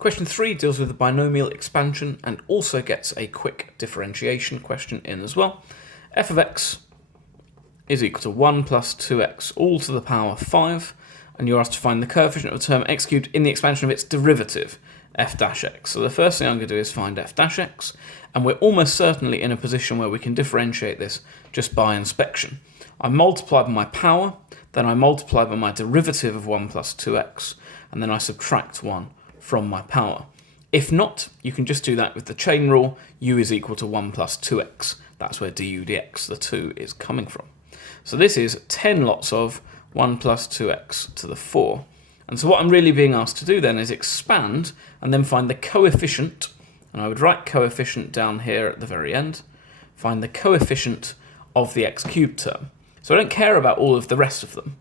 Question 3 deals with the binomial expansion and also gets a quick differentiation question in as well. F of x is equal to 1 plus 2x all to the power 5, and you're asked to find the coefficient of the term x cubed in the expansion of its derivative, f dash x. So the first thing I'm going to do is find f dash x, and we're almost certainly in a position where we can differentiate this just by inspection. I multiply by my power, then I multiply by my derivative of 1 plus 2x, and then I subtract 1 from my power. If not, you can just do that with the chain rule, u is equal to 1 plus 2x. That's where du dx, the 2, is coming from. So this is 10 lots of 1 plus 2x to the 4. And so what I'm really being asked to do then is expand and then find the coefficient, and I would write coefficient down here at the very end, find the coefficient of the x cubed term. So I don't care about all of the rest of them.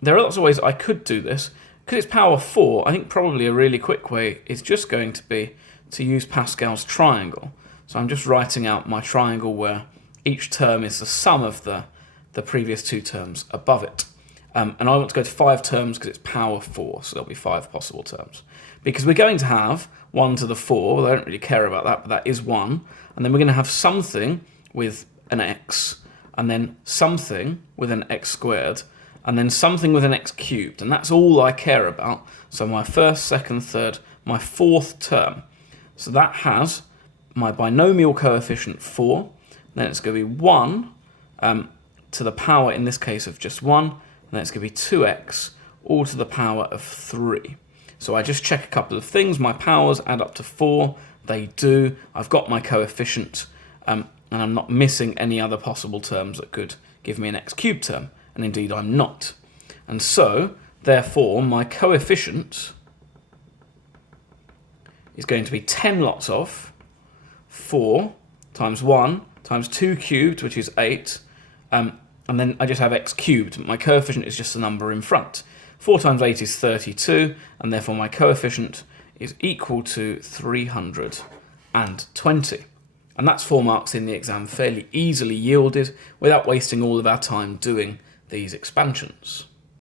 There are lots of ways I could do this. Because it's power 4, I think probably a really quick way is just going to be to use Pascal's triangle. So I'm just writing out my triangle where each term is the sum of the previous two terms above it. And I want to go to 5 terms because it's power 4, so there'll be 5 possible terms. Because we're going to have 1 to the 4, well, I don't really care about that, but that is 1. And then we're going to have something with an x, and then something with an x squared, and then something with an x cubed, and that's all I care about. So my first, second, third, my 4th term. So that has my binomial coefficient 4, then it's going to be 1 to the power, in this case, of just 1, and then it's going to be 2x all to the power of 3. So I just check a couple of things. My powers add up to 4, they do. I've got my coefficient, and I'm not missing any other possible terms that could give me an x cubed term. And indeed I'm not. And so, therefore, my coefficient is going to be 10 lots of 4 times 1 times 2 cubed, which is 8, and then I just have x cubed. My coefficient is just the number in front. 4 times 8 is 32, and therefore my coefficient is equal to 320. And that's 4 marks in the exam, fairly easily yielded, without wasting all of our time doing these expansions.